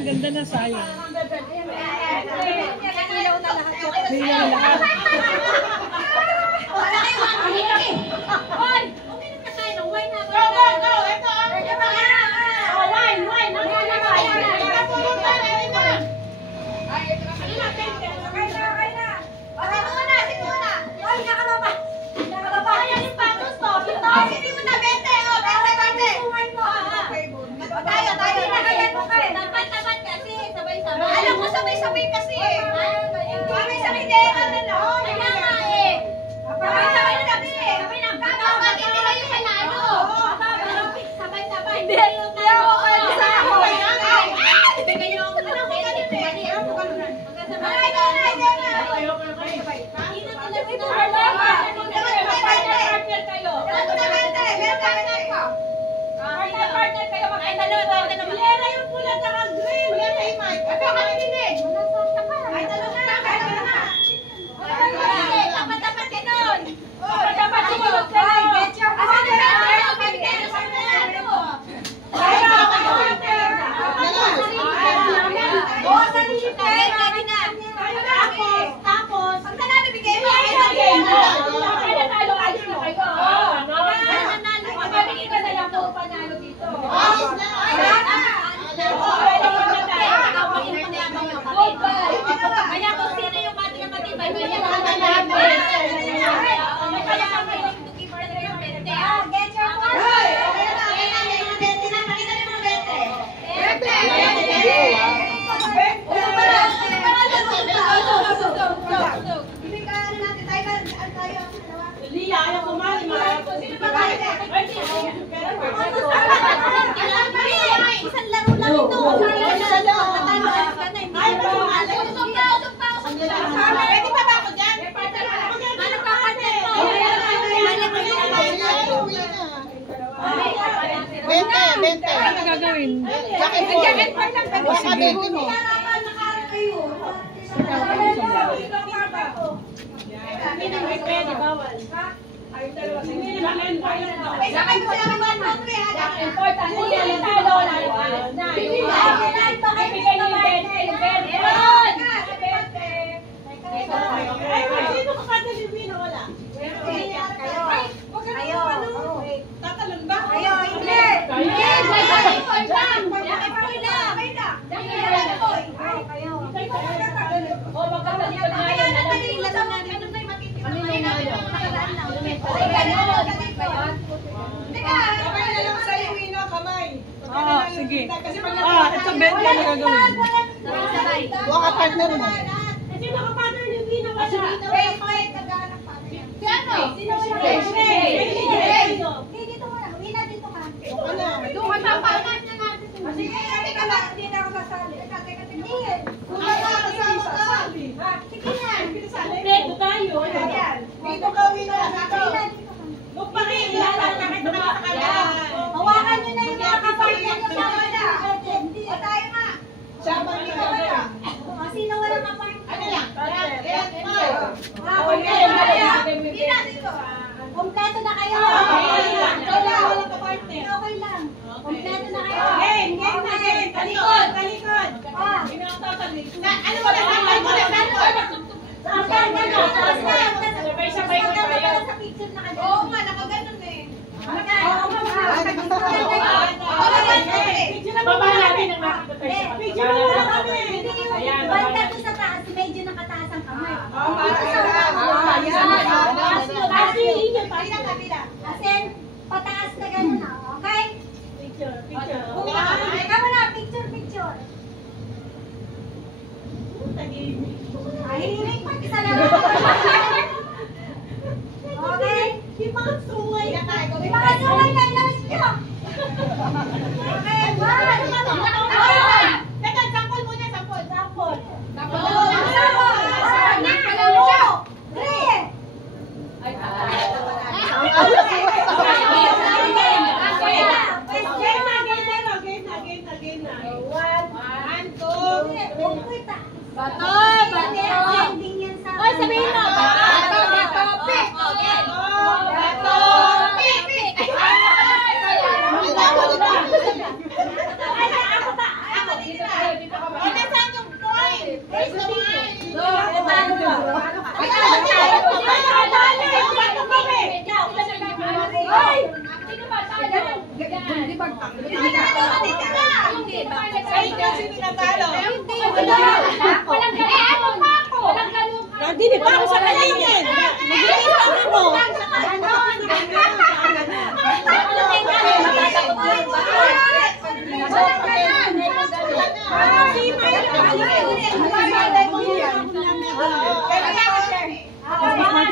Ganda na sayang. Ilaw na lahat. Ilaw na lahat. Wala kayo makakilaki. Hoy! Okay na tayo ng wine na. Go, go, go! Ito ang wine, wine. Ang wine na wine. Ay, ito na kayo natin. Okay na, okay na. Sige muna. Hoy, nakalaba. Nakalaba. Ayan yung patos to. Sige muna, 20. O, 20. Tayo. Tapat kasi. Sabay-sabay. Alam mo, sabay-sabay kasi eh. Sabay-sabay din. Kaya nga eh. Sabay-sabay na kami eh. Dapat hindi na yung panalo. Sabay-sabay. Hindi. Hindi ako kayo sa ako. Hindi kayo. Ano ko ganito eh. Partner kayo. Lera yung pula at ang green. Ito kami din eh. Ay, talong na. Tapat-tapat ka nun. Tapat-tapat ka nun. Tapos, ang talano bigay mo. Kaya kung sino yung matibay, kaya isang laro lang ito. Pwede pa ba ako dyan? Ano pa partner mo? 20. Ano gagawin? Jacket pa lang. Sige. Pwede, bawal. Sakay ko lang naman mo, important. Kung yung talo, lalabas na. Ibigay niyo yung 20. Sino ka kanta si Vino? Wala. Kayo. Tatalon ba? Kayo, hindi. O, magkatalikod na yan. Sige. Ito 20 ano gagawin? Huwag ka partner mo. Sino ka partner ni Vino? Wala. Sino? Dito mo na. Wina dito ka. Doon ka sa partner na natin. Sige, teka lang. Hindi na ako sasali. Hindi. Kung ka sasali. Sige na. Kompleto tayo. Dito ka, Wina. Hawakan nyo na yung mga kapartner nyo sa wala. Hindi. O tayo nga. Sino wala kapartner? Ano lang? Wina dito. Kompleto na kayo. Okay lang. Kompleto na kayo. Game na game. Talikod. Ano mo na? Sabay ko tayo. Oo nga, nakaganon eh. Baba natin ang nakita tayo sa Picture mo na kami. Banda to sa taas, medyo nakataas ang kamay. Kasi pataas na gano'n na, okay? picture. Ikaw na, picture. Hihiling pa kita lang. Okay? Ipakasungay kayo lang siya. Okay, teka, sampol muna, sampol. Bato! Oy, sabihin mo! Bato! Bato! Hindi pa ako sa kalayan. Mag-iisang ako.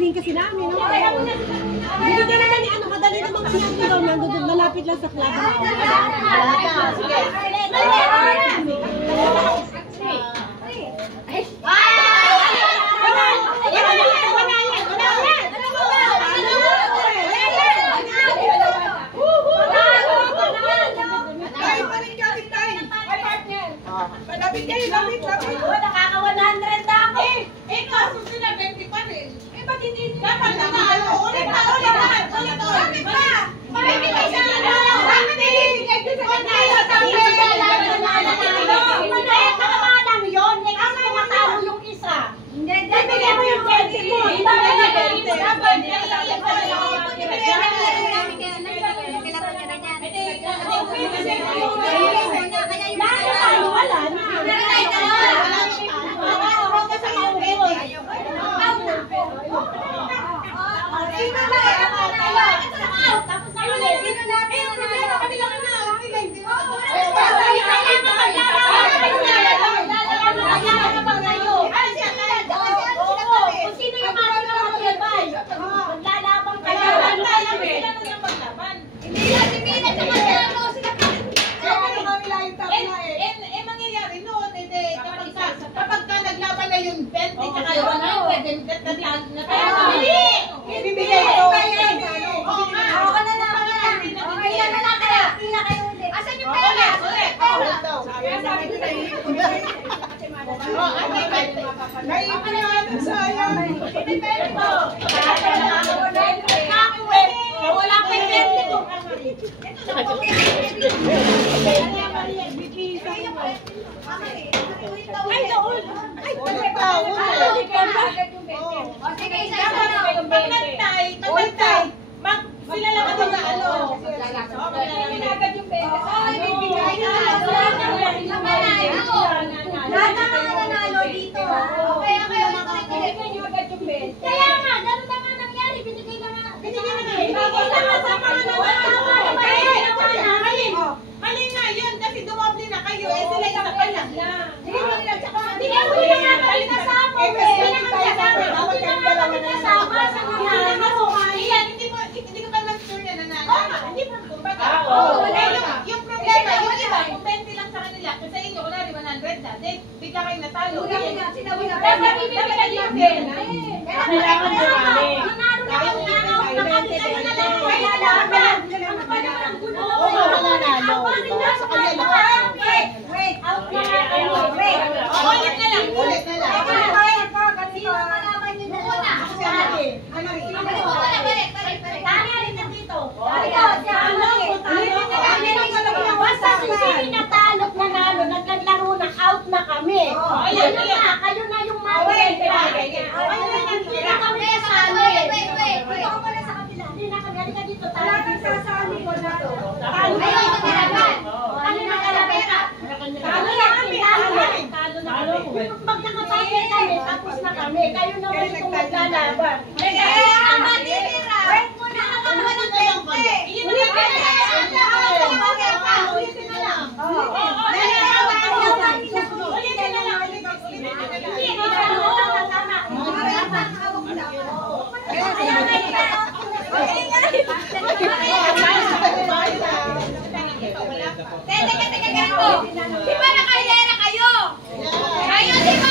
Din kasi namin, no? Hindi ka naman ano, madali namang sinabi daw, nandun, malapit lang sa club. Malapit kayo, lapit. Nakaka-100 na ako. Kaso sila 20 pa rin. Ba't hindi dapat na ulit na. Bakit ba? Pamimigay sa ano? Bakit nilibigay ko sa kanila? Nakamalang yun. Next mo matalo yung isa. Hindi, bigyan mo yung 20 mo. Bigla kayo natalo. Kayo na yung mga tapos na kami. Kayo na ulit kung maglalaban. Di ba nakahilera kayo? Kayo, di ba?